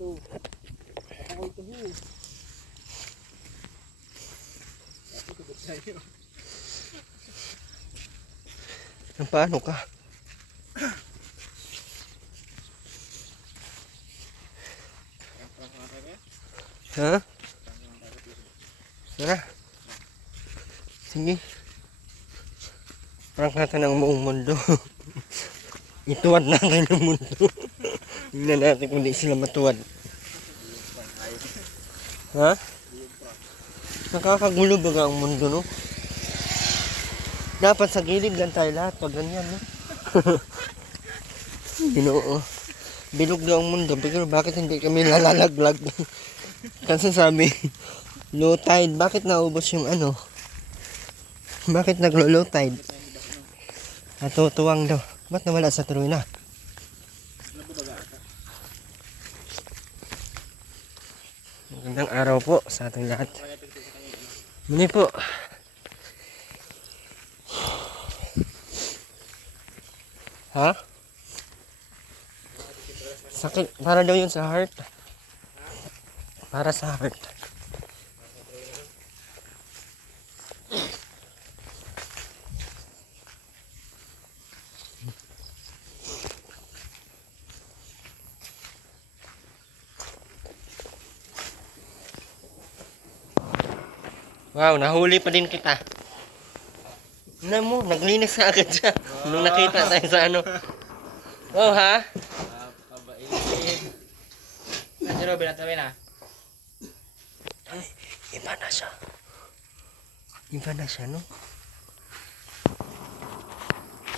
to. Ako ito ho. Ako ito sa'yo. Paano ka? Ha? Tara. Sige. Prank natin ang buong mundo. Ituwad natin ang mundo. Tingnan natin kung di sila matuwad. Ha? Nakakagulo ba ang mundo, no? Dapat sa gilid lang tayo lahat. Pag ganyan, no? Ginoo. Bilog daw ang mundo. Pero bakit hindi kami nalalaglag? Kasi sabi, low tide. Bakit naubos yung ano? Bakit naglo-low tide? Natutuwang daw. Ba't nawala sa tuloy na? Magandang araw po sa ating lahat. Muni po. Ha? Sakit. Para daw yun sa heart. Para sa heart. Wow, nahuli pa din kita. Ano mo, naglinis na agad siya. Nung nakita tayo sa ano. Oh, ha? Kabait. Nandiyo Robin, natawin na. Ay, iba na siya. Iba na siya, no?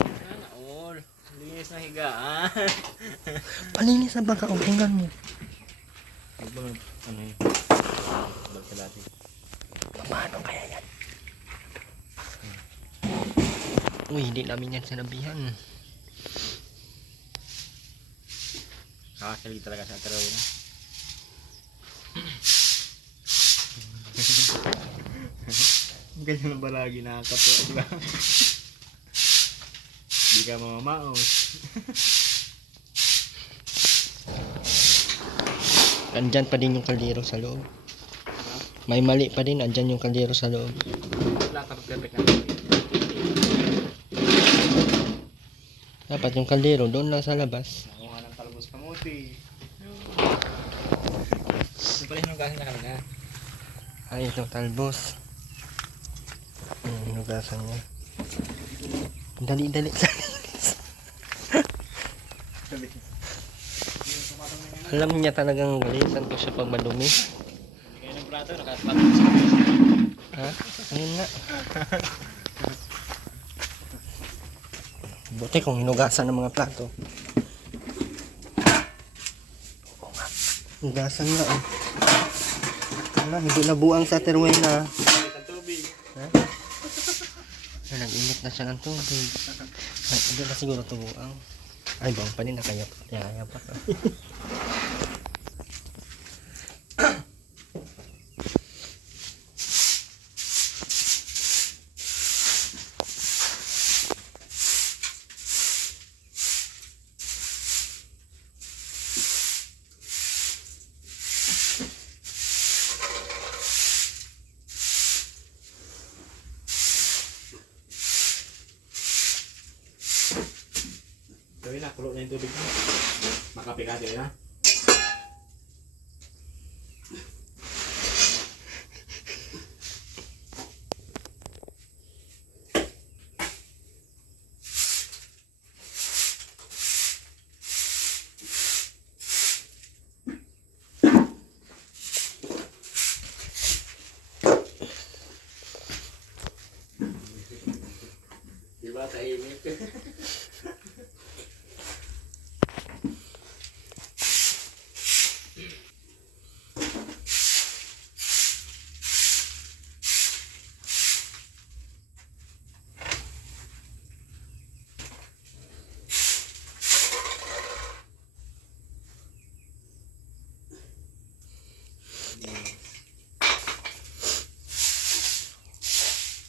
Sana all. Linis na higaan. Palinis na baga, tingnan mo. Ano yun? Dati. Paano kaya yan? Uy, hindi namin yan sinabihan. Kakakilig talaga sa Robin. Ganyan ba lagi nakakatawa, diba? Hindi ka mamamaos. Andyan pa din yung kaldero sa loob. May mali pa din, andyan yung kaldero sa loob. Wala ka perfect na. Dapat yung kaldero doon lang sa labas. Nakuha ng talbos kamuti. Ito pala yung gasin na kanina. Ay, ito talbos. Hinugasan niya. Dali-dali sa linis. Alam niya talagang galitan ko siya pag madumi. Hindi kayo ng plato, nakapatong sa Ha? Ayun nga. Buti kung hinugasan ng mga plato. Oo nga. Hinugasan nga eh. Wala, hindi nabuang sa terway na. tubig. Ha? Ay, nag-init na siya ng tubig. Ay, hindi na siguro ito buang. Ay, bang pa rin nakayap. Yaya pa ka. Gawin na, kulo na yung tubig mo. Makape ka sila na. Diba tahimik?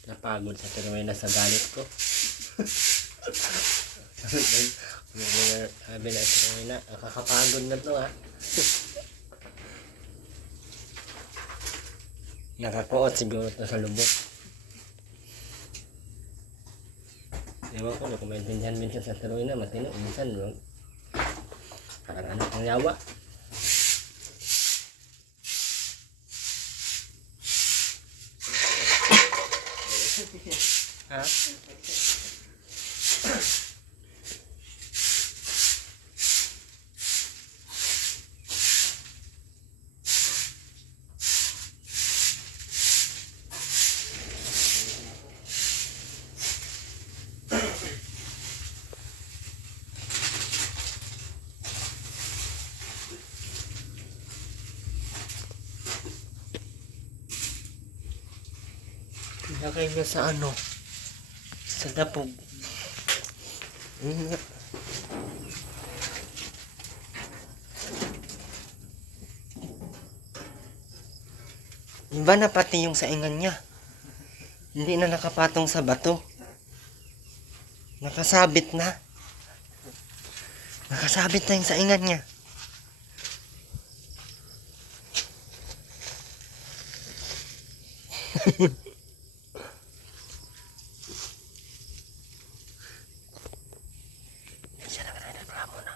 Napagod sa terway na sa galit ko. Sabi na terway na, nakakapagod na to ha. Nakakuot siguro to sa lubot. Ewan ko, kung maintindihan minsan sa tuloy na matino. Minsan, no? Parang ano pang yawa. Ha? Lagay niya sa ano? Sa dapog. Nga. Iba na pati yung saingan niya. Hindi na nakapatong sa bato. Nakasabit na. Nakasabit na yung saingan niya. Siya na tayo nagreklamo na.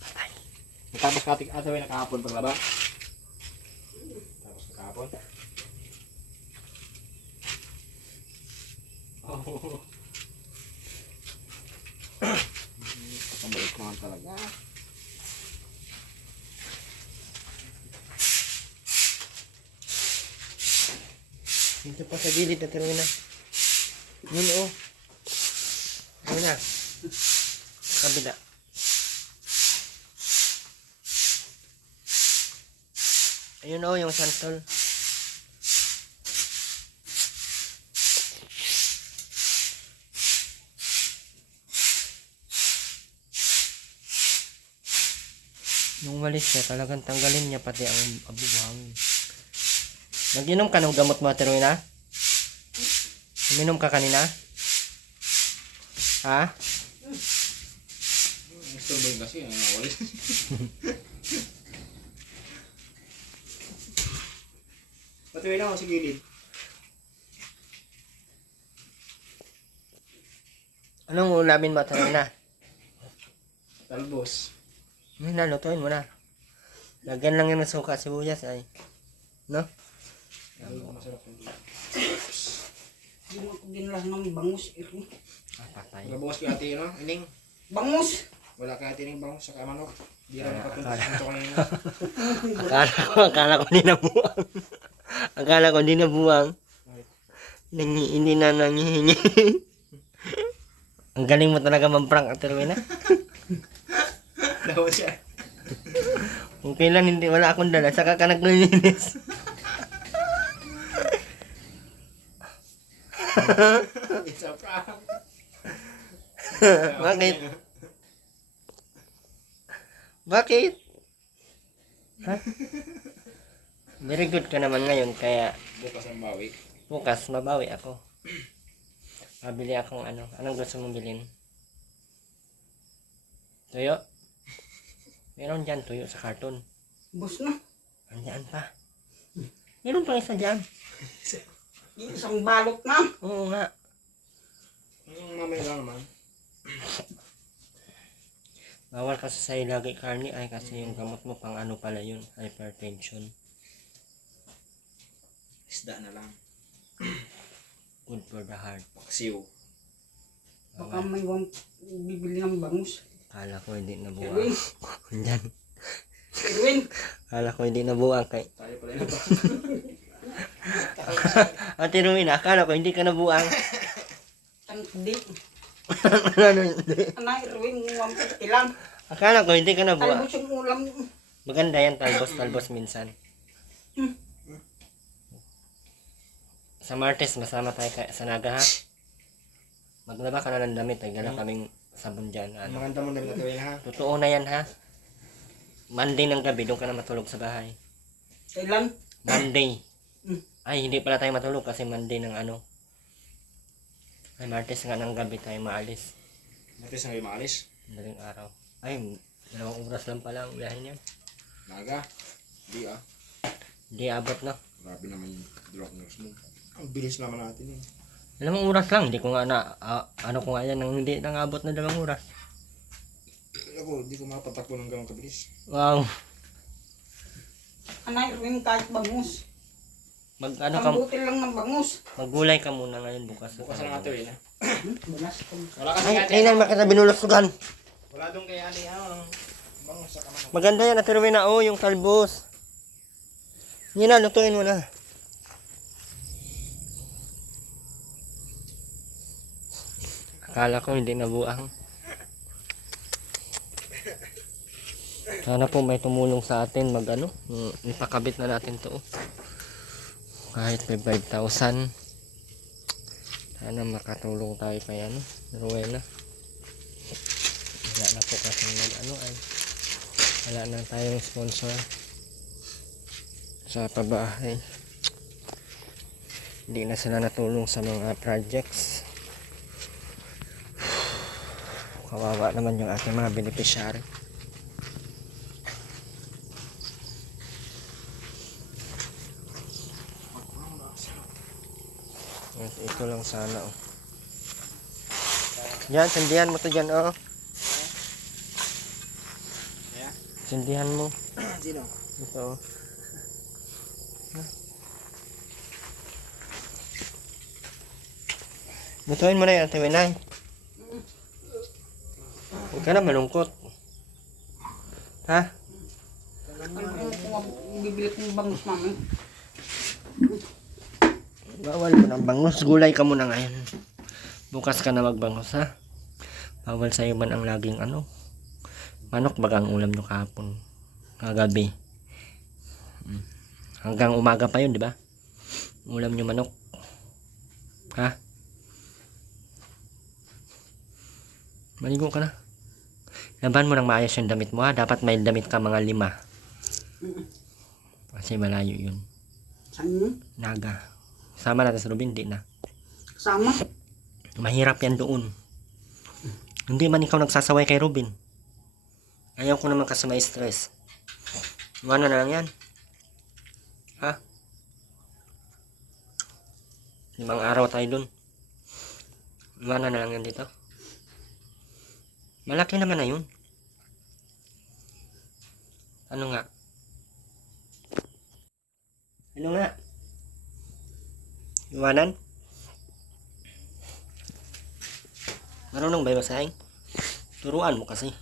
Patay. Tapos katik ata may nakahapon paglaba. Tapos nakahapon. Oh. Pambalik naman talaga. Dito pa sa gilid na tuloy na. Yun o. Ayun na. Kabila. Ayun o, yung santol. Nung walis siya, talagang tanggalin niya pati ang abuwang. Nag-inom ka ng gamot mo, Teruina? Uminom ka kanina? Ha? Gusto mo kasi, walis. Patuloy na ako sa gilid. Anong ulamin mo, Teruina? Talbos. May nalutuin mo na. Lagyan lang yung suka sibuyas ay. No? Masarap yung gilid. Hindi mo ako ginlas ng bangus. Ah, patay. Nabukas kay ate, no? Ining. Bangus! Wala kay ate ng bangus sa manok. Di rin Ah, nakapunta akala. sa kanina. Akala ko hindi nabuwang. Akala ko hindi nabuwang. Hindi na nangihingi. Ang galing mo talaga mamprank at Teruina. Daw siya. Kung kailan hindi wala akong dala, saka ka naglilinis. It's a prank. Bakit? Bakit? Ha? Very good ka naman ngayon, kaya Bukas ang bawi. bukas mabawi ako. Mabili akong ano. Anong gusto mong bilhin? Tuyo? Meron dyan tuyo sa karton. Bus na. Andyan pa. Meron pang isa dyan. Isang balot na. Oo nga. Yung mamaya lang naman. Bawal kasi sa'yo lagi karne ay kasi yung gamot mo pang ano pala yun. Hypertension. Isda na lang. Good for the heart. Paksiw. Baka may bibili ng bangus. Kala ko hindi nabuang. Erwin! Andyan. Erwin! Kala ko hindi nabuang kay. Tayo pala na ba? Ate Ruina, akala ko hindi ka nabuang. Hindi. Ano hindi? Ana, Erwin, 150 lang. Akala ko hindi ka nabuang. Talbos yung ulam. Maganda yan, talbos minsan. Sa Martes, masama tayo sa Naga ha. Maglaba ka na ng damit, ay gala kaming sabon dyan. Ano. Maganda mo na natuloy na ha. Totoo na yan ha. Monday ng gabi, doon ka na matulog sa bahay. Kailan? Monday. Mm. Ay, hindi pala tayo matulog kasi Monday ng ano. Ay, Martes nga ng gabi tayo maalis. Matis na kayo maalis. Madaling araw. Ay, 2 oras lang pala ang biyahe niya. Naga. Di ah. Hindi abot na. Grabe naman yung drop nurse mo. Ang bilis naman natin eh. Alam mo, oras lang. Hindi ko nga ano ko nga yan, nang hindi nangabot na 2 oras. Ako, hindi ko mapatakbo ng gano'ng kabilis. Wow. Anay, rin kahit bangus. Ano Ang buti lang ng bangus. Maggulay ka muna ngayon bukas. Bukas na natin eh. Bulas ko. Wala kasi Ay, ate. kailan makita binulusugan. Wala doon kay ate. Bangus sa kamano. Maganda yan, Ate Rowena. Oh, yung talbos. Yun na, lutuin mo na. Akala ko hindi nabuang. Sana po may tumulong sa atin mag ano, ipakabit na natin to. Kahit may 5,000. Sana makatulong tayo kay ano, Rowena. Wala na po kasi wala na tayong sponsor sa pabahay. Hindi na sila natulong sa mga projects. Kawawa naman yung ating mga beneficiary. Ito lang sana oh. Yan, sindihan mo to dyan oh. Yeah? Sindihan mo. Sino? Ito oh. Lutuin mo na yun, Ate Wenay. Huwag ka na malungkot. Ha? Bibili kong bangus, mami. Bawal mo ng bangus. Gulay ka muna ngayon. Bukas ka na magbangus, ha? Bawal sa'yo man ang laging ano. Manok bagang ulam nyo kahapon. Kagabi. Hanggang umaga pa yun, di ba? Ulam nyo manok. Ha? Maligo ka na. Laban mo ng maayos yung damit mo, ha? Dapat may damit ka mga 5. Kasi malayo yun. Saan yun? Naga. Sama natin sa Rubin, di na. Sama? Mahirap yan doon. Hindi man ikaw nagsasaway kay Rubin. Ayaw ko naman kasi may stress. Ano na lang yan? Ha? 5 araw tayo doon. Ano na lang yan dito? Malaki naman na yun. Ano nga? Ano nga? Iwanan? Marunong ba yung masahin? Turuan mo kasi.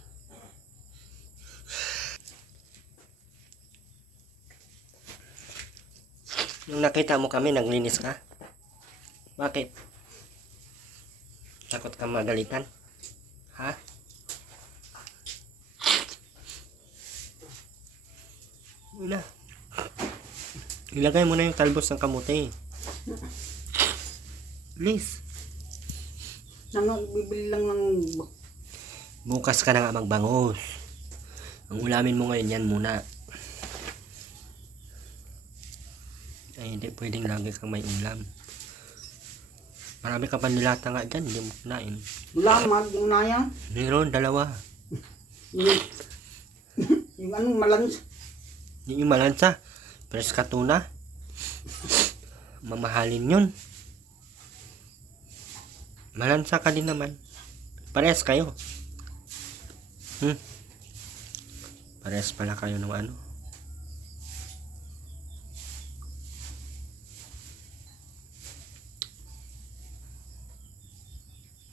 Nung nakita mo kami, naglinis ka? Bakit? Takot ka magalitan? Ha? Wala. Ilagay mo na yung talbos ng kamote. Please. Ano, bibili lang ng... Bukas ka na nga magbangus. Ang ulamin mo ngayon yan muna. Ay, hindi pwedeng lagi kang may ulam. Marami ka panilata nga dyan, hindi mo kunain. Wala, mag-unaya. Meron, 2. Yung anong malans. Yung malansa. Pres ka tuna. Mamahalin yun. Malansa ka din naman. Pares kayo. Pares pala kayo ng ano.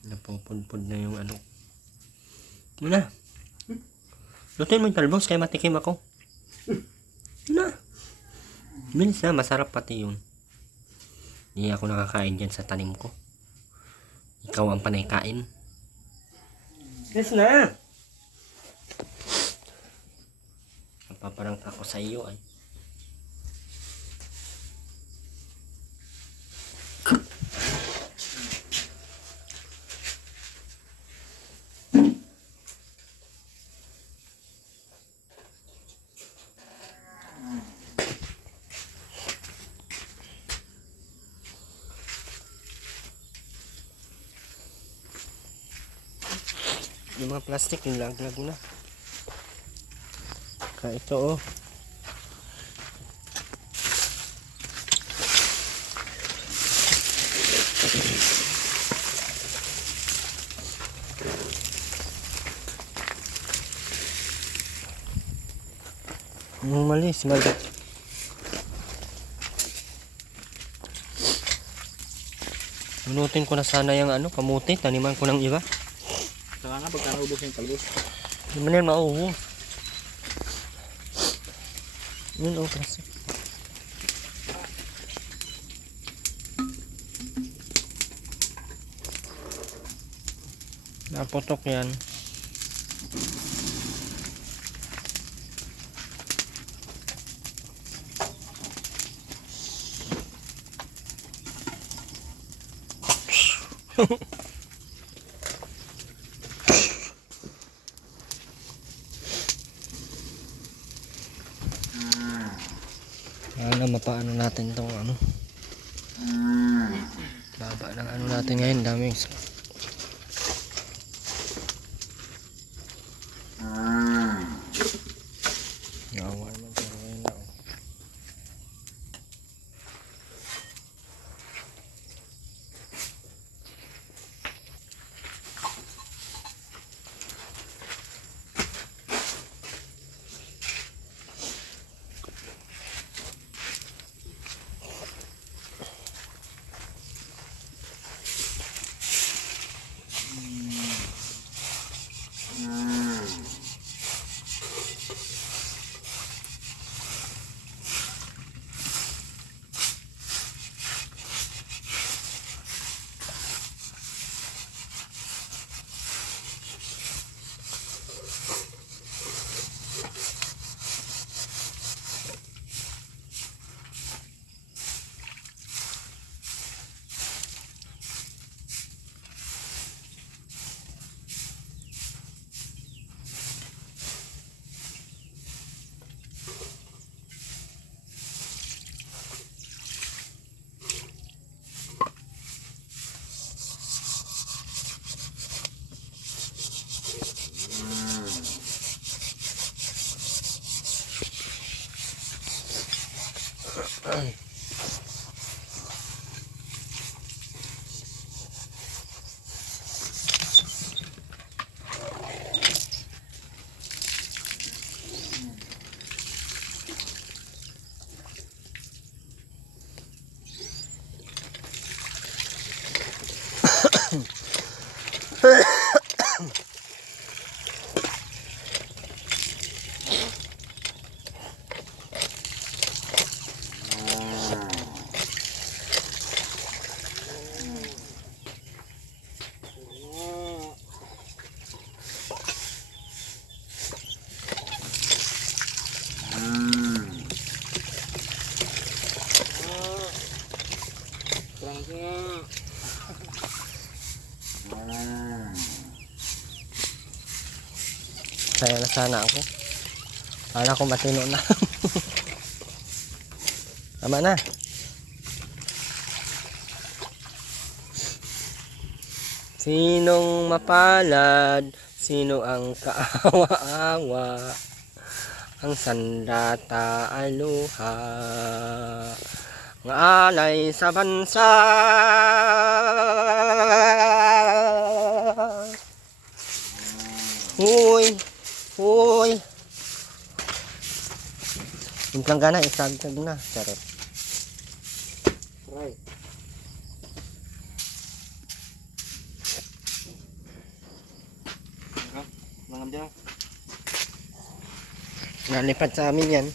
Napupudpud na yung ano. Muna. Lutuin mo yung talbos kaya matikim ako. Muna. Bilis na, masarap pati yun. Hindi ako nakakain dyan sa tanim ko. Ikaw ang panay kain. Yes na. Napaparang ako sa iyo ay. Yung mga plastic, yung laglag mo na. Kaya ito oh. Umalis, malit. Minutin ko na sana yung ano, kamuti, taniman ko ng iba. Saka nga pagka naubos yung talbos. Hindi man yan mauho. Yun o, kasi. Napotok yan. Sana mapaano natin tong ano. Baba ng ano natin ngayon, daming yawa naman pero ngayon na oh. Saya na sana ako. Sana ako matino na. Tama na. Sinong mapalad? Sino ang kaawa-awa? Ang sandata ay luha. Ang alay sa bansa. Huy! Huy! Implang gana, isagtag na. Charot. Right. Langgam dyan. Nalipad sa amin yan.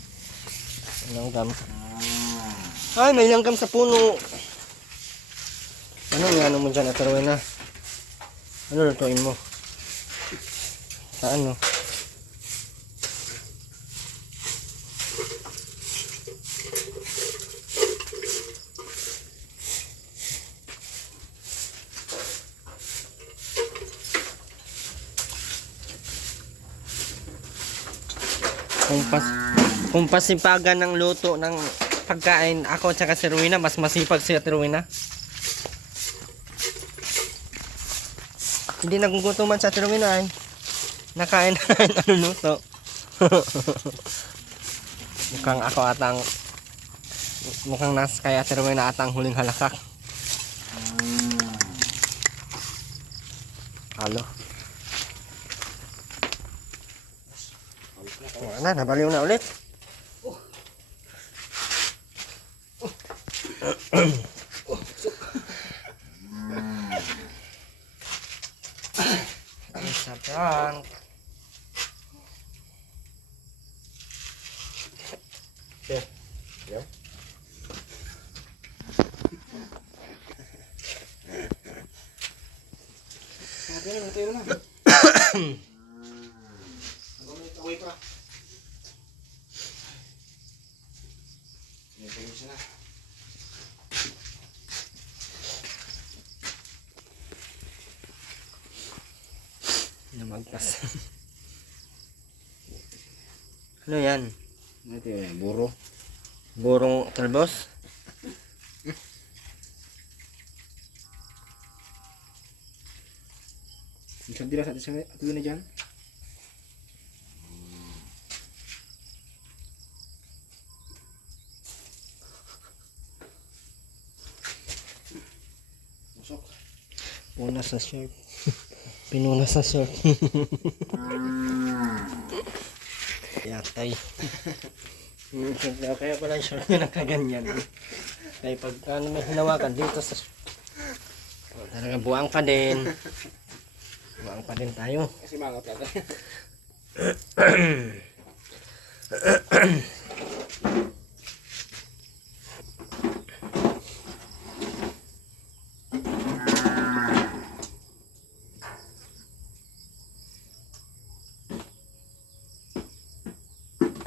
Langgam. Ay, may langgam sa puno. Ano nga mo dyan, atarawin na? Ano lutuin mo? Sa ano? Kung pasipagan ng luto ng pagkain ako at saka si Rowena, mas masipag si Rowena. Hindi nagugutuman sa Rowena ay nakain na ano luto. Mukhang ako atang mukhang nas kaya si Rowena atang huling halakak. halo. Wala na, nabaliw na ulit. Isa prank. Okay. Yaw. Sabi na, tayo na. Away pa. Nintay mo siya na. Namagpas. Ano yan? Ito yung buro. Burong talbos? Isang dila sa atin na dyan. Musok. Punas sa shirt. Pinunas sa shirt. Yatay. Kaya pala yung shirt na nakaganyan. Kaya pagka may hinawakan dito sa talaga buwang pa din. Buwang pa din tayo. Kasi mga plata.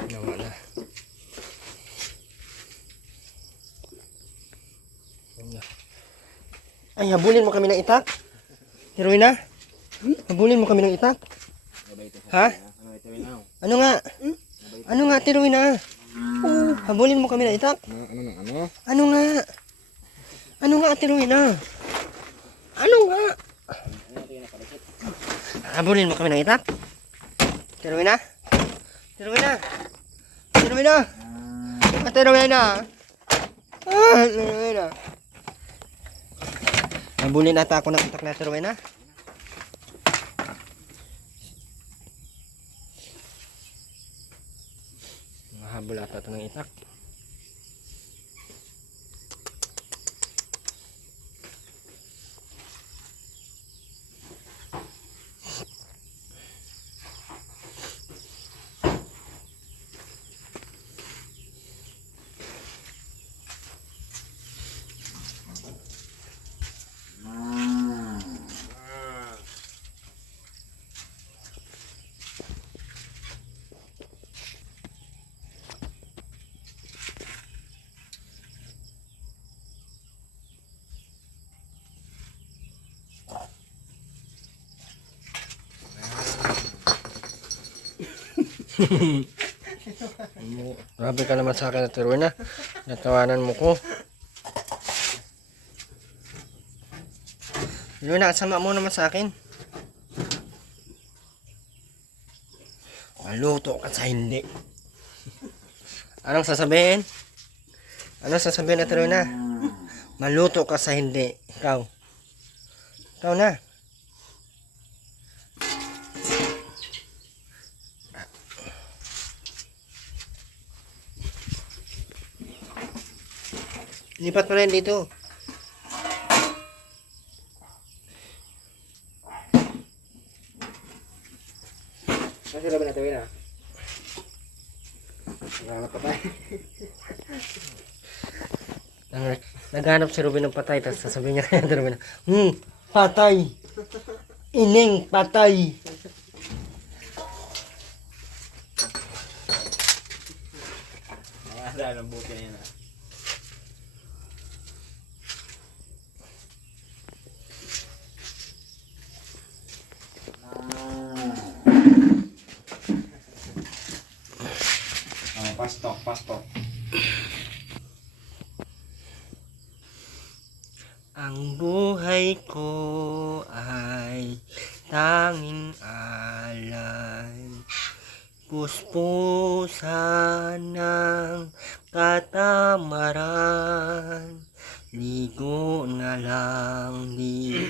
Nawala. Ay, habulin mo kami ng itak? Heroina? Habulin mo kami ng itak? Ha? Ano nga? Ano nga, Heroina? Habulin mo kami ng itak? Ano? Ano nga? Ano nga, Heroina? Ano nga? Habulin mo kami ng itak? Heroina? Heroina? Heroina? Heroina? Heroina? Habulin ata ako ng itak na Heroina? Mahabol ata ito ng itak. Grabe ka naman sa akin, Heroina. Natawanan mo ko. Heroina, sama mo naman sa akin. Maluto ka sa hindi. Anong sasabihin? Anong sasabihin na Heroina? Maluto ka sa hindi. Ikaw. Ikaw na. Lipat mo rin dito. Kasi laban natin na. Naghanap pa tayo. Naghanap si Ruben ng patay, tapos sasabihin niya kaya Ruben, patay! Ining patay! Nakahanda ng buti na yan. Pastok. Ang buhay ko ay tanging alay, puspusan ng katamaran, ligo na lang di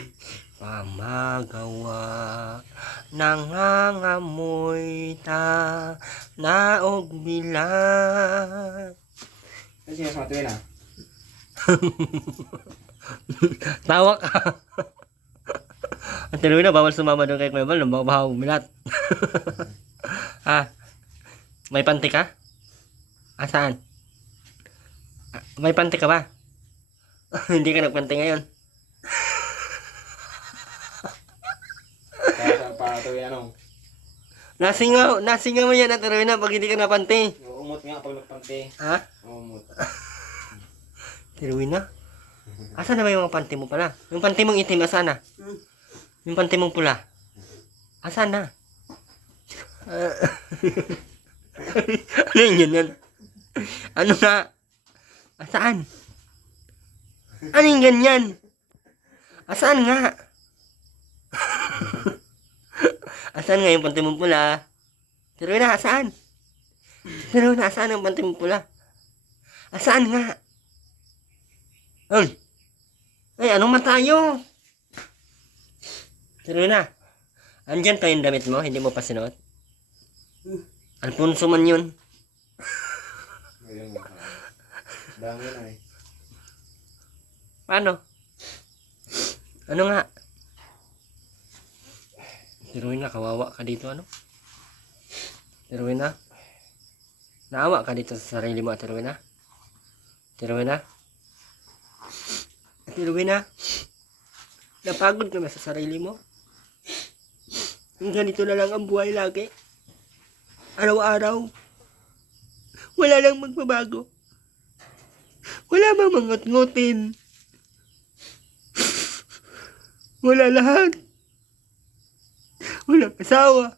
pamagawa nangangamoy ta naog bilan. Ano siya sa matuwi na? Tawa ka. Ang tinuwi na, bawal sumama doon kay Kuya Bal, nang bahaw milat. May panty ka? Saan? May panty ka ba? Hindi ka nagpanty ngayon. Kaya sa patuwi anong? Nasingaw mo yan at tinuwi na pag hindi ka napanty. Umot nga pag nagpanti. Ha? Umot. Tinuwi na? Asan na ba yung mga panty mo pala? Yung panty mong itim, asan na? Yung panty mong pula? Asan na? Ano yun yan? Ano nga? Asaan? Ano yung ganyan? Asaan nga? Asaan nga yung panty mong pula? Tinuwi na, asaan? Tinuwi na, asaan ang panty mong pula? Asaan nga? Ay, anong matayo? Tinuwi na. Andyan pa yung damit mo, hindi mo pa sinuot? Alfonso man yun. Ayun nga. Dami na eh. Paano? Ano nga? Tinuwi na, kawawa ka dito, ano? Tinuwi na. Naawa ka dito sa sarili mo, tinuwi na. Tinuwi na. Tinuwi na. Napagod ka na sa sarili mo. Ganito na lang ang buhay lagi. Araw-araw. Wala lang magbabago. Wala bang mangot-ngutin. Wala lahat. Walang asawa.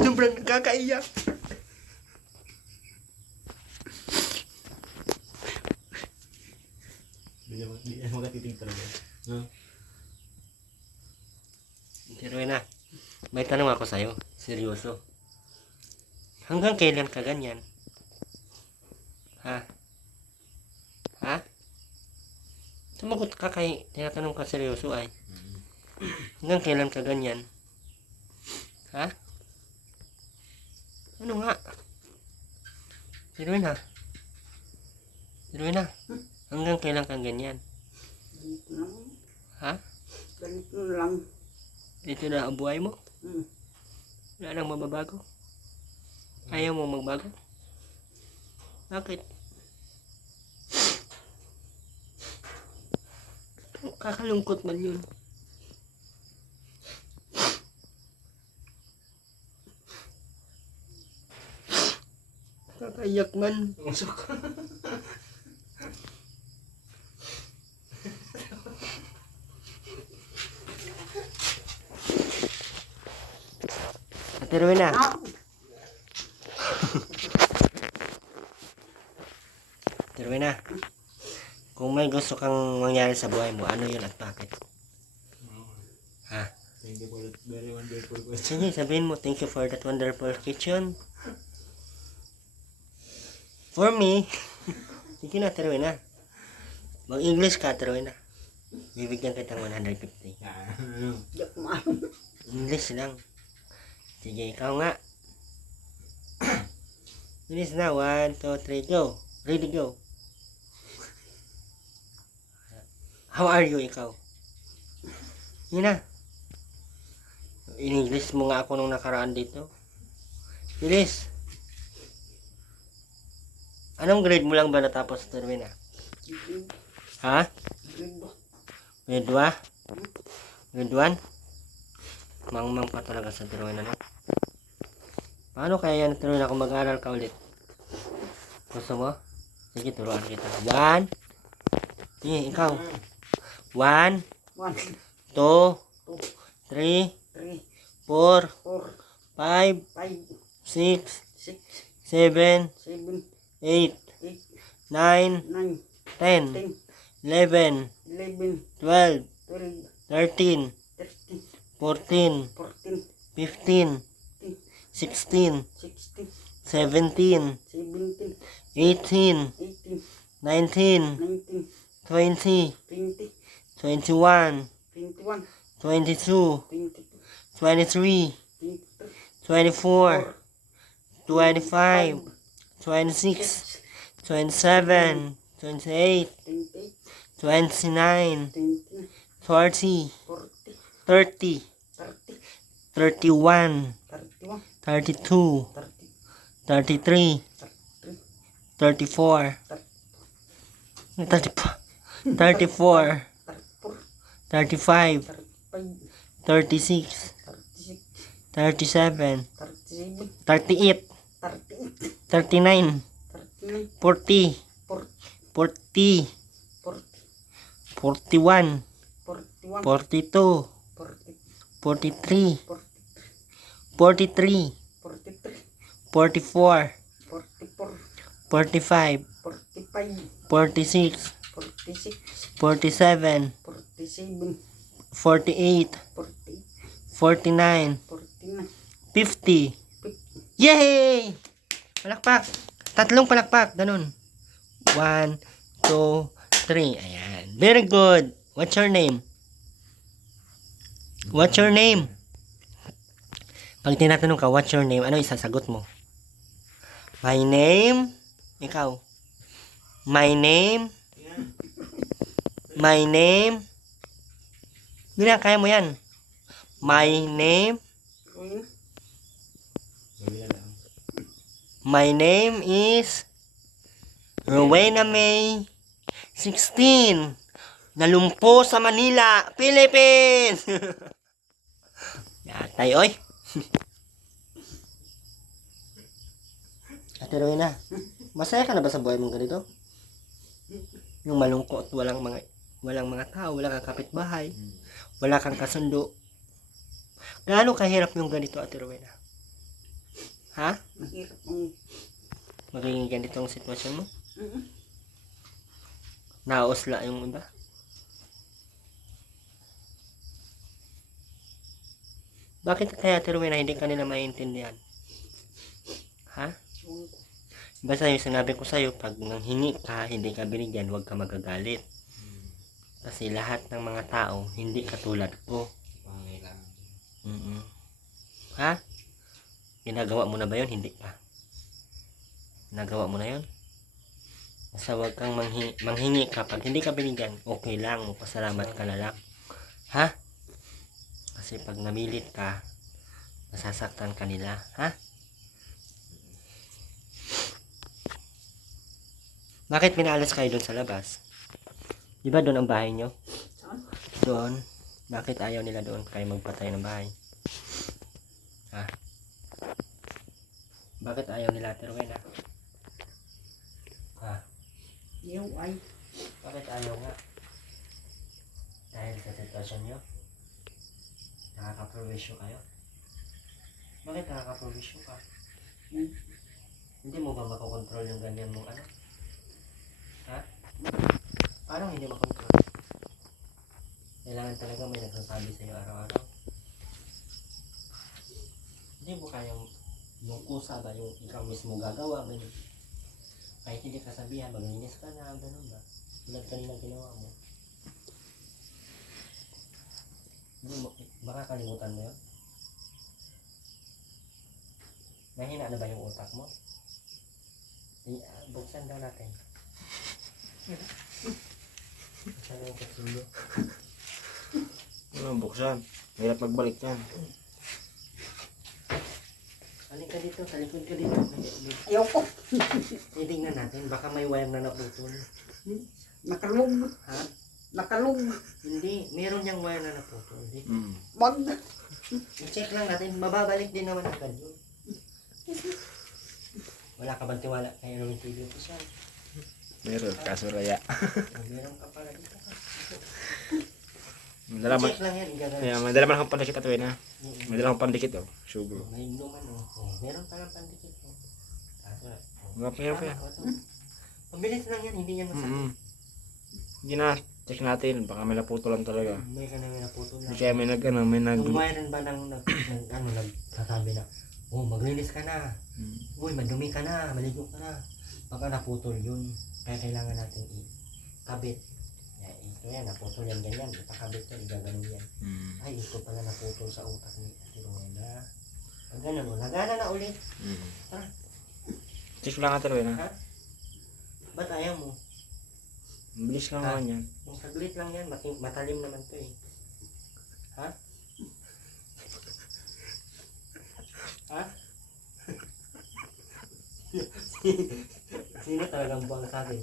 Sobrang nakakaiyak. Hindi na magatitig talaga. No? Pero na, may tanong ako sa'yo. Seryoso. Hanggang kailan ka ganyan? Ha? Ha? Sumagot ka kay tinatanong ka seryoso ay. Hanggang kailan ka ganyan? Ha? Ano nga? Siruin ha? Siruin ha? Hanggang kailan ka ganyan? Ganito lang. Ha? Ganito lang. Dito na ang buhay mo? Hmm. Wala nang mababago? Ayaw mo magbago? Bakit? Kakalungkot man yun. Kakaiyak man. Usok. Atiruin na. Atiruin na. Kung may gusto kang mangyari sa buhay mo, ano yun at bakit? Ha? Thank you for that very wonderful question. Sige, sabihin mo, thank you for that wonderful kitchen. For me, sige na, tiruin na. Mag-English ka, tiruin na. Bibigyan kitang 150. Yak ma. English lang. Sige, ikaw nga. Bilis na, 1, 2, 3, go. Ready, go. How are you, ikaw? Yun na. In-English mo nga ako nung nakaraan dito. Bilis. Anong grade mo lang ba natapos sa Terwin ah? Ha? Grade 2? Grade 1? Mang-mang pa talaga sa Terwin ano? Paano kaya yan Terwin ako mag-aaral ka ulit? Gusto mo? Sige, turuan kita. 1. Sige, ikaw. 1, 2, 3, 4, 5, 1, 2, 3, 4, 5, 6, 6, 7, 7, 8, 8, 9, 9, 10, 10, 11, 11, 12, 12, 13, 13, 14, 14, 15, 16, 16, 17, 17, 18, 18, 19, 19, 20, 20, 21, 21, 22, 22, 23, 23, 24, 25, 26, 27, 28, 28, 29, 29, 30, 40, 30, 30, 31, 31, 32, 30, 33, 33, 34, 34, 34, 35, 35, 36, 36, 37, 37, 38, 38, 39, 39, 40, 40, 40, 40, 41, 41, 42, 40, 43, 40, 43, 43, 44, 44, 45, 45, 46, 46, 47, 47, 48, 48, 49, 49, 50. 50. Yay! Palakpak. Tatlong palakpak. Ganun. 1, 2, 3. Ayan. Very good. What's your name? What's your name? Pag tinatanong ka, what's your name? Ano isasagot mo? My name? Ikaw. My name? My name? Ganyan, kaya mo yan. My name? Ayun. Gawin lang. My name is Rowena May 16. Nalumpo sa Manila, Philippines. Yatay, oy. Ate Rowena, masaya ka na ba sa buhay mong ganito? Yung malungkot, walang mga tao, wala kang kapitbahay, wala kang kasundo. Gaano kahirap yung ganito, Ate Rowena? Ha? Mahirap ang Magiging ganitong sitwasyon mo? mm, Nausla yung iba? Bakit kaya, Ate Rowena, hindi ka nila maintindihan? Ha? yung Basta yung sinabi ko sa'yo, pag nanghingi ka, hindi ka binigyan, huwag ka magagalit. Kasi lahat ng mga tao, hindi katulad ko. Pangailangan. Mm-mm. Ha? Ginagawa mo na ba yun? Hindi pa. Ginagawa mo na yun? Basta huwag kang manghingi ka. Pag hindi ka binigyan, okay lang. Pasalamat ka na lang. Ha? Kasi pag namilit ka, masasaktan ka nila. Ha? Bakit pinaalis kayo doon sa labas? Di ba doon ang bahay nyo? saan? Doon. Bakit ayaw nila doon kayo magpatay ng bahay? Ha? Bakit ayaw nila, Ate Rowena? Ha? Yung ay Bakit ayaw nga? Dahil sa sitwasyon nyo? Nakakaprovisyo kayo? Bakit nakakaprovisyo ka? Hmm. Hindi mo ba makokontrol yung ganyan mong ano? Ha? Paano hindi makontrol? Kailangan talaga may nagsasabi sa'yo araw-araw. Hindi mo kayang yung kusa ba, yung ikaw mismo gagawa, ganun. Kahit hindi ka sabihan, maglinis ka na, ganun ba? Tulad kanina ginawa mo. Hindi mo, baka kalimutan mo yun? Mahina na ba yung utak mo? Buksan daw natin. Buksan na yung kasulo. Ano buksan? Mahirap magbalik yan. Halika ka dito, sa likod ka dito. ayaw ko. Titingnan natin, baka may wire na naputol. Nakalug. Ha? Nakalug. Hindi, meron niyang wire na naputol. Dito. Wag. I-check lang natin, mababalik din naman agad yun. Wala ka bang tiwala kay Erwin TV Official? Meron, kaso raya. Meron ka pala dito. Madala man. I-check lang yan, igagawin. Kaya madala man akong pandikit at na. Madala akong pandikit oh. Sugo. May inuman oh. Meron palang pandikit oh. Kaso, Mga meron pa yan. Mabilis lang yan, hindi yan masakit. Hindi na, check natin. Baka may naputulan talaga. May ka na may naputol lang. Hindi kaya may nag. Kung mayroon ba nagsasabi na, oh, maglinis ka na. Uy, madumi ka na, maligo ka na. Baka naputol yun. Kaya kailangan natin i-kabit. Ito yan, naputol yan ganyan. Ipakabit yan, igaganon yan. Ay, ito pala naputol sa utak ni Ate Rowena. Pag ganun, nagana na ulit. Check lang Ate Rowena. Ha? Ba't ayaw mo? Bilis lang Ha? naman yan. Yung saglit lang yan, matalim naman to eh. Ha? Ha? Sino talagang buwang sa akin?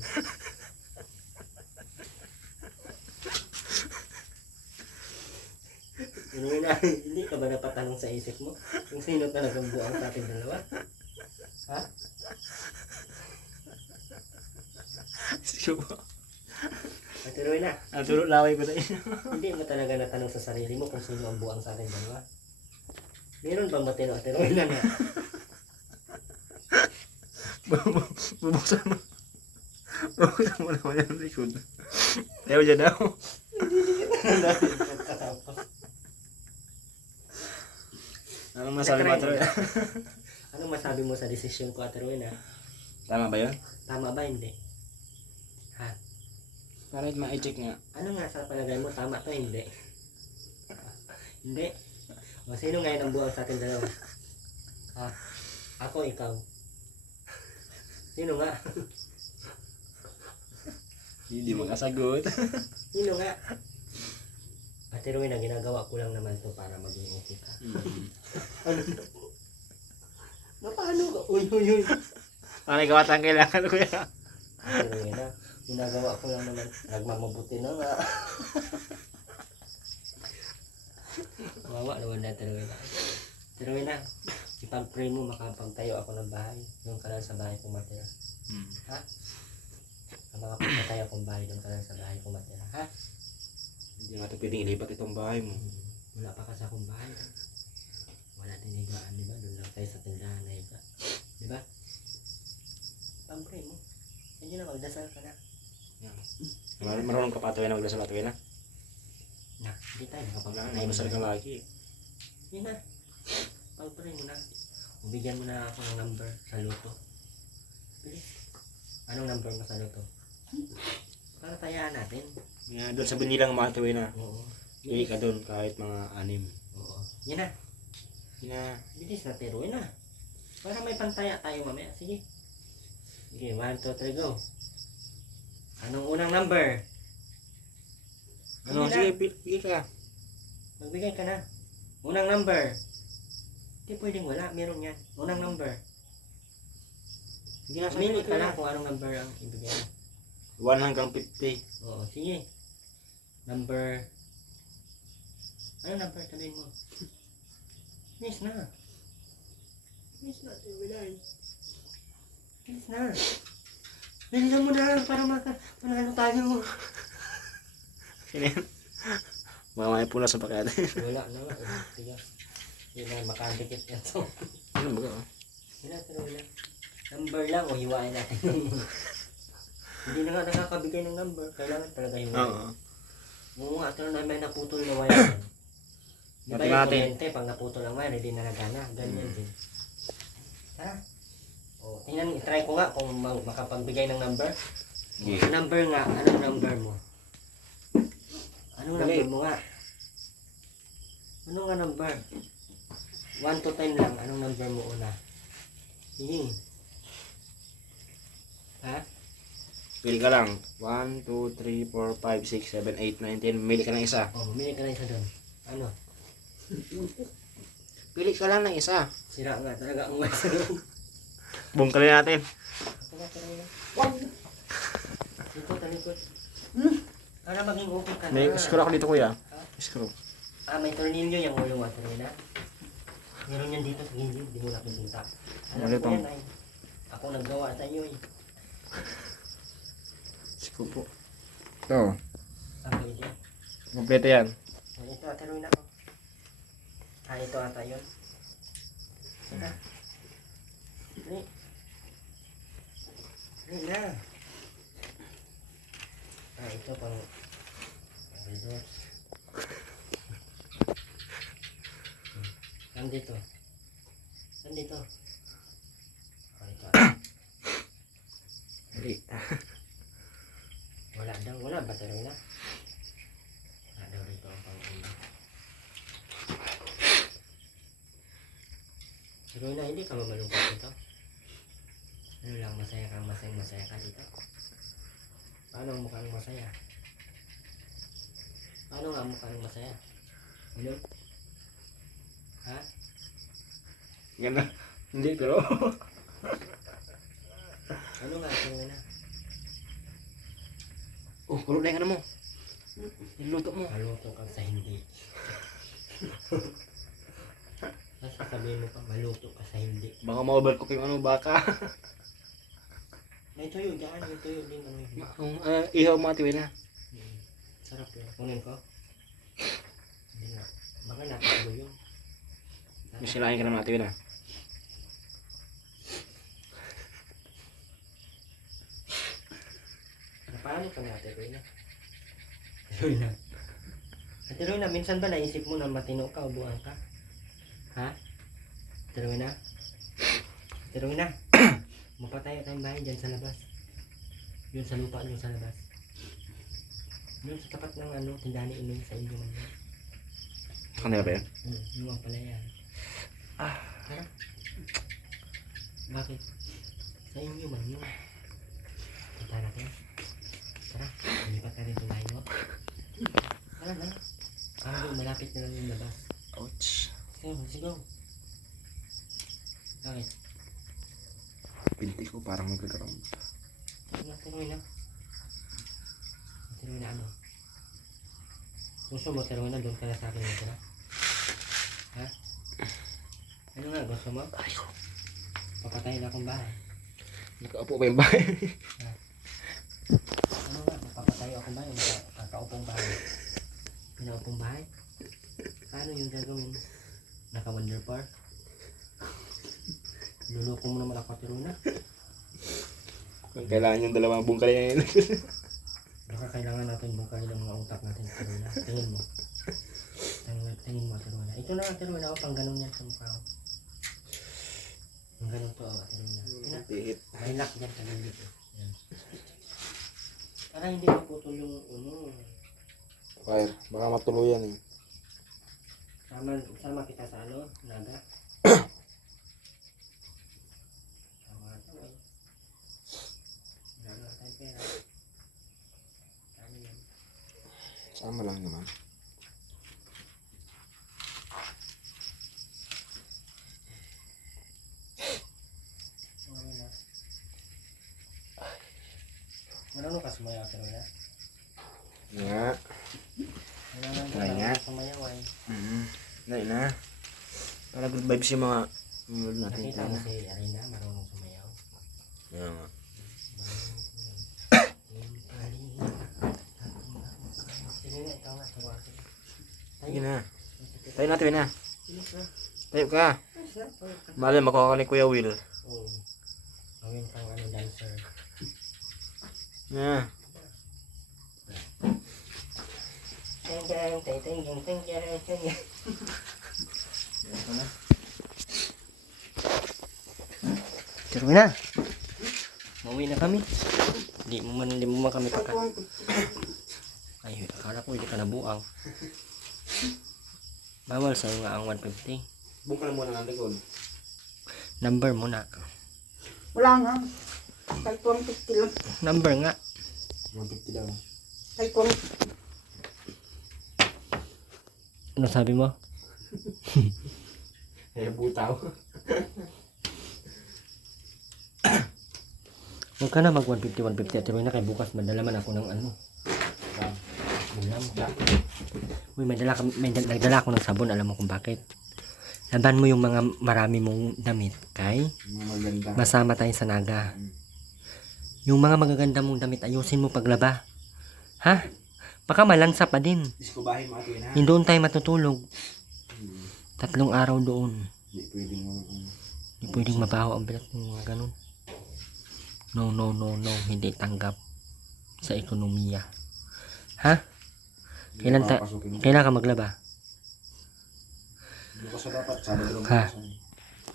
Hindi ka ba napatanong sa isip mo kung sino talagang buwang sa ating dalawa? Ha? Sige po. Ate Rowena, Natulog laway ko sa inyo. hindi mo talaga natanong sa sarili mo kung sino ang buwang sa ating dalawa? Meron bang matino Ate Rowena na? Bubuksan mo. Bubuksan mo naman yung likod. Ayaw dyan daw. Anong masabi mo Ate Rowena? Anong masabi mo sa desisyon ko Ate Rowena? Tama ba yun? Tama ba hindi? Ha? Para ma-check nga. Ano nga sa palagay mo? Tama to hindi? Hindi? O sino ngayon ang buwang sa ating dalawa? Ha? Ako, ikaw. Sino nga? Hindi makasagot. Sino nga? Ate Rowena, ginagawa ko lang naman to para maging okay ka. Ano? Paano ka? Uy, uy, uy. Ano ikaw ang kailangan ko yan? Ate Rowena, ginagawa ko lang naman. Nagmamabuti na nga. Wawa naman na Ate Rowena. Ate Rowena, ipag-pray mo makapagtayo ako ng bahay. Doon ka lang sa bahay kong matira. Ha? Makapagpatayo akong bahay doon ka lang sa bahay kong matira. Ha? Hindi natin pwedeng ilipat itong bahay mo. Wala pa kasi akong bahay. Wala din higaan, di ba? Doon lang tayo sa tindahan na higa. Di ba? Pag-pray mo. Hindi na, magdasal ka na. Marunong ka pa Ate Rowena magdasal Ate Rowena? Na, hindi tayo nakapag-pray. Nagdasal ka lagi. Yun na. Pag-pray mo na. Bigyan mo na ako ng number sa loto. Bilis. Anong number mo sa loto? Para tayaan natin. Doon sa binilang mga Ate Rowena. Oo. Pili ka doon kahit mga 6. Oo. Yan na. Bilis na tiro na. Para may pantaya tayo mamaya. Sige. Sige, 1, 2, 3, go. Anong unang number? Ano? Sige, pili ka. Magbigay ka na. Unang number. Hindi pwedeng wala. Meron yan. Unang number. Sige na, Pumili ka na kung anong number ang ibigay mo. 1 hanggang 50. Oo, sige. Number. Anong number sabihin mo? Yes na. Yes na, Tiwilay. Yes na. Bilisan mo na para panalo tayo. Sino yan? Mga may pula sa pakyan. Wala na nga. Sige. Hindi na makadikit yan. So, Ano ba ka? wala, wala. Number lang o hiwain natin. Hindi na nga nakakabigay ng number. Kailangan talaga hiwain. Oo. Oo nga, ito na may naputol na wire. Di ba Natin yung natin. kuryente, pag naputol ang wire, hindi na nagana. Ganyan din. Tara. O, tingnan, try ko nga kung makapagbigay ng number. Sige. Number nga, anong number mo? Anong Dali. number mo nga? Ano nga number? 1 to 10 lang, anong number mo una? Sige. Ha? Pili ka lang. 1, 2, 3, 4, 5, 6, 7, 8, 9, 10. Mili ka ng isa. O, mamili ka na isa doon. Ano? Pili ka lang ng isa. Sira nga talaga ang wire sa loob. Bungkalin natin. Dito, talikod. Para maging okay ka na. May screw ako dito kuya. Screw. Ah, may tornilyo yung ulo mo, Trina. Meron yan dito sa gilid, di mo nakikita. Alam Mali ko pang- yan ay. Ako naggawa sa iyo eh. Screw po. Ito. Okay, ito. Kompleto yan. Ah, ito, Trina ko. Ah, ito ata yun. Saka. Ini. Ini na. Ah, ito pang... Redos. Nandito. Nandito. Ah, ito. Mali. Wala daw. Wala ba Trina? Pero na, hindi ka mamalungkot dito. Ano lang, masaya ka dito. Paano ang mukha ng masaya? Paano nga ang mukha ng masaya? Ano? Ha? Yan na. Hindi, pero... Ano nga, tingnan na. Oh, kulo na yung ano mo. Niluto mo. Maluto ka sa hindi. Sasabihin mo pa, maluto ka sa hindi. Baka ma-overcook yung ano, baka. May tuyo dyan, may tuyo din. Ano yun? Kung ihaw mga tiwi na. Sarap yun. Kunin ko. Hindi nga. Baka nakakalo yun. Yung silahin ka na mga tiwi na. Paano ka natin, Roy na? Roy na. Ate Roy na, minsan ba naisip mo na matino ka o buang ka? Ha? Ate Roy na? Ate Roy na? Mapatayo tayong bahay dyan sa labas. Yun sa lupa, yun sa labas. Yun sa tapat ng ano, tindahan ni Inong sa inyo man yun. Kanila ba yan? Yung ang pala yan. Tara. Bakit? Sa inyo man yun. Punta natin. Tara, lipat natin sa bahay mo. Tara na. Parang malapit na lang yung labas. Ouch. Let's go. Bakit? Pinti ko parang magkakaroon. Tiruin na. Tiruin na ano? Gusto mo tiruin na doon ka na sa akin dito na? Ha? Ano nga gusto mo? Ay ko. Papatayin na akong bahay. Nakaupo pa yung bahay. Ano nga? Papatayo akong bahay. Kakaupong bahay. Pinaupong bahay? Paano yung gagawin? Naka-wonder par? Luloko mo naman ako tiruin na. Kung kailangan yung dalawang bungkali na yun. Baka kailangan natin bukay ng mga utak natin sa Tiruna. Tingin mo. Tingin mo, Tiruna. Ito na, Tiruna. O, pang ganun yan sa mukha ko. Pang ganun to, Tiruna. Tihit. May lock dyan sa gilid. Yan. Para hindi maputol yung uno. Fire. Baka matuluyan eh. Sama kita sa ano, naga. Sama ito eh. Naga tayo pera. Ano yan? Sama lang naman. Ano na? Marano ka sumaya, Tiruna? Nga. Ay nga. Sumayaw ay. Ngayon na. Para good vibes yung mga mga natin. Nakita mo si Arena, marunong sumayaw. Yan nga. Sige na, ikaw nga, tuwakin. Sige na. Tayo na, Tiwi na. Tayo ka. Malay, makuha ka ni Kuya Will. Oo. Gawin kang ano, dancer. Nga. Teng. Tiruin na. Mauwi na kami. Hindi mo man kami paka. Ay, akala ko hindi ka nabuang. Bawal sa'yo nga ang 150. Bungkal muna ng likod. Number mo na. Wala nga. Kahit 150 lang. Number nga. 150 daw. Kahit 150. Ano sabi mo? Eh, butaw. Huwag ka na mag 150 at tuloy na kay bukas madalaman ako ng ano. Ulam. Uy, nagdala ako ng sabon, alam mo kung bakit. Laban mo yung mga marami mong damit kay Maganda. masama tayo sa naga. Yung mga magaganda mong damit ayusin mo paglaba. Ha? Baka malansa pa din. Diskubahin mo atin ha. Hindi doon tayo matutulog. 3 araw doon. Hindi pwedeng Hindi pwedeng mabaho ang bilat ng mga ganun. No. Hindi tanggap sa ekonomiya. Ha? Kailan ka maglaba? Bukas na dapat, Sabado lang Ha? bukas.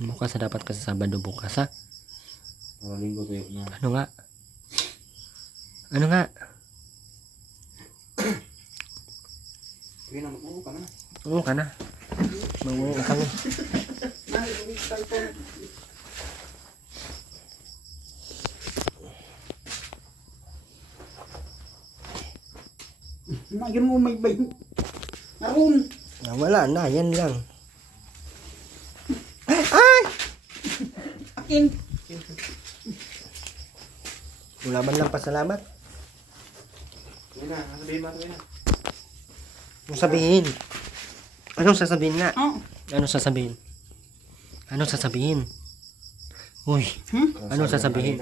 Bukas na dapat kasi Sabado bukas ha? Para linggo tayo na. Ano nga? Ano nga? Kaya na, mag-uwi ka na. Oo ka na. Mag-uwi kami. Nagyan mo may bay. Naroon. Wala na, yan lang. Ay! Akin. Wala man lang pasalamat. Tuwi na, sabihin ba, tuwi na. Anong sabihin? Anong sasabihin nga? Oh. Anong sasabihin? Anong sasabihin? Uy, anong sasabihin?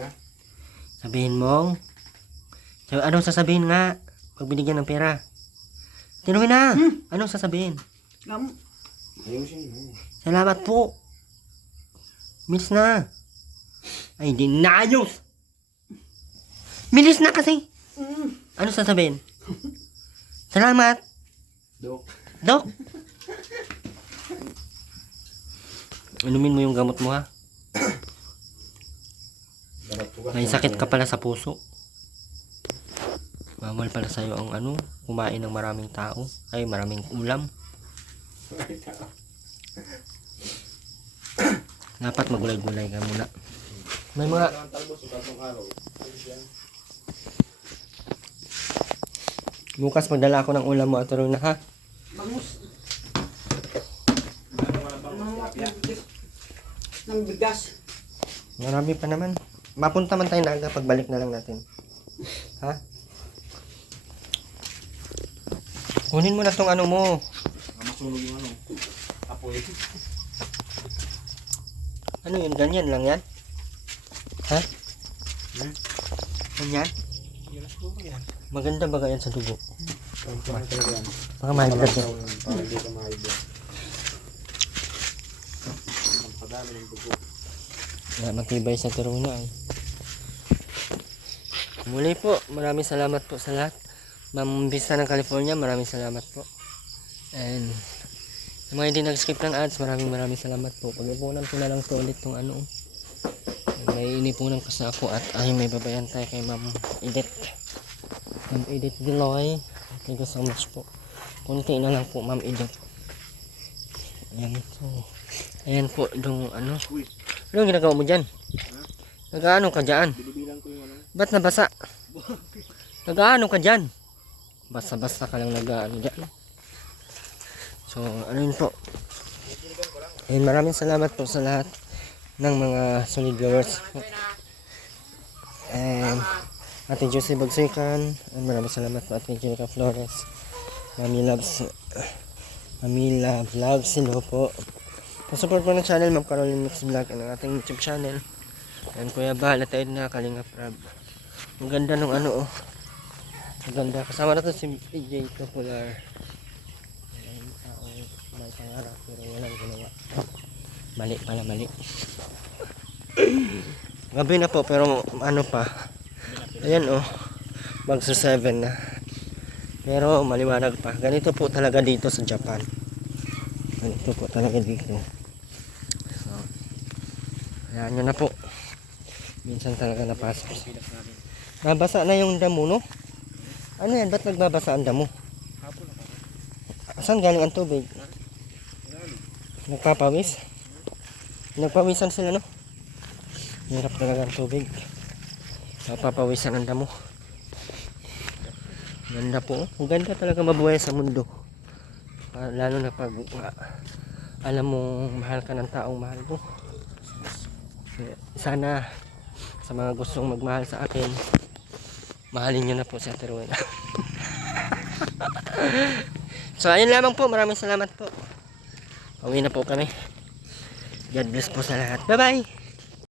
Sabihin mong? Anong sasabihin nga? Pag binigyan ng pera. Tinuhin na! Anong sasabihin? Lam. Ayusin mo. Salamat po! Milis na! Ay, hindi na ayos! Milis na kasi! Ano sasabihin? Salamat! Dok. Dok! Inumin mo yung gamot mo ha. May sakit ka pala sa puso. Bawal pala sa'yo ang kumain ng maraming tao. Ay, maraming ulam. Dapat magulay-gulay ka muna. May mga... Bukas magdala ako ng ulam mo at na ha. Bangus. Ng bigas. Marami pa naman. Mapunta man tayo na aga, pagbalik na lang natin. Ha? Kunin mo na tong ano mo. Masunog yung apoy. Ano yun? Ganyan lang yan? Ha? Ganyan? Maganda ba yan sa dugo? Baka mahigdat yan. Para hindi ka mahigdat. Ang padami ng dugo. Kaya matibay sa turuna ay. Muli po, maraming salamat po sa lahat. Ma'am Vista ng California, maraming salamat po. And sa mga hindi nag-skip ng ads, maraming salamat po. Pag-ipunan ko na lang to ulit tong may inipunan kasi ako at ay may babayan tayo kay Ma'am Edith. Ma'am Edith Diloy. Thank you so much po. Kunti na lang po Ma'am Edith. Ayan po. Ayan po yung ano. Ano yung ginagawa mo dyan? Nag-ano ka dyan? Binibilang ko yung Ba't nabasa? Nag-ano ka dyan? Basta-basta ka lang nag-ano dyan. So, ano yun po. And maraming salamat po sa lahat ng mga solid viewers po. And Ate Josie Bagsikan. And maraming salamat po Ate Angelica Flores. Mamila Vlogs. Hello po. Pasupport po ng channel Ma'am Caroline Mix Vlog and ang ating YouTube channel. And Kuya Bahal at ayun na Kalinga Prab. Ang ganda nung Ang ganda. Kasama na to si PJ Popular. Ayun, may pangarap pero walang ginawa. Mali pala, mali. Gabi na po pero ano pa. Ayan magso 7 na. Pero maliwanag pa. Ganito po talaga dito sa Japan. Ganito po talaga dito. So, ayan nyo na po. Minsan talaga napasok. Nabasa na yung damo, no? Ano yan? Ba't nagbabasa ang damo? Saan galing ang tubig? Nagpapawis? Nagpawisan sila, no? Hirap talaga ang tubig. Nagpapawisan ang damo. Ganda po. Ang ganda talaga mabuhay sa mundo. Lalo na pag alam mong mahal ka ng taong mahal mo. Sana sa mga gustong magmahal sa akin, mahalin nyo na po si Ate Rowena. So ayun lamang po. Maraming salamat po. Pauwi na po kami. God bless po sa lahat. Bye bye.